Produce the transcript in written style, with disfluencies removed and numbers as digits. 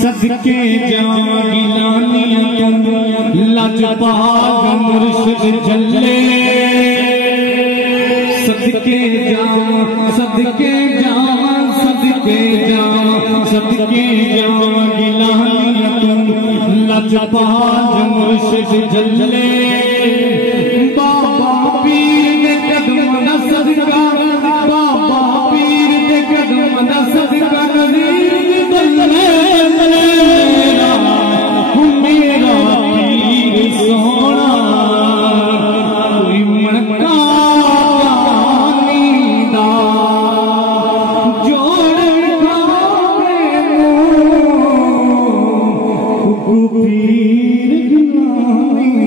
सदके जाऊं गिलानी लजपाग मुर्शिद जल्ले सदके जाऊं गिलानी लजपाग मुर्शिद जल्ले बाबा पीर दे कदम दा सदका बाबा पीर दे कदम दा सदका नज़ीर बल्ले मेरा पीर सोना कोई मणका दा जोड़ खावे पीर गिलानी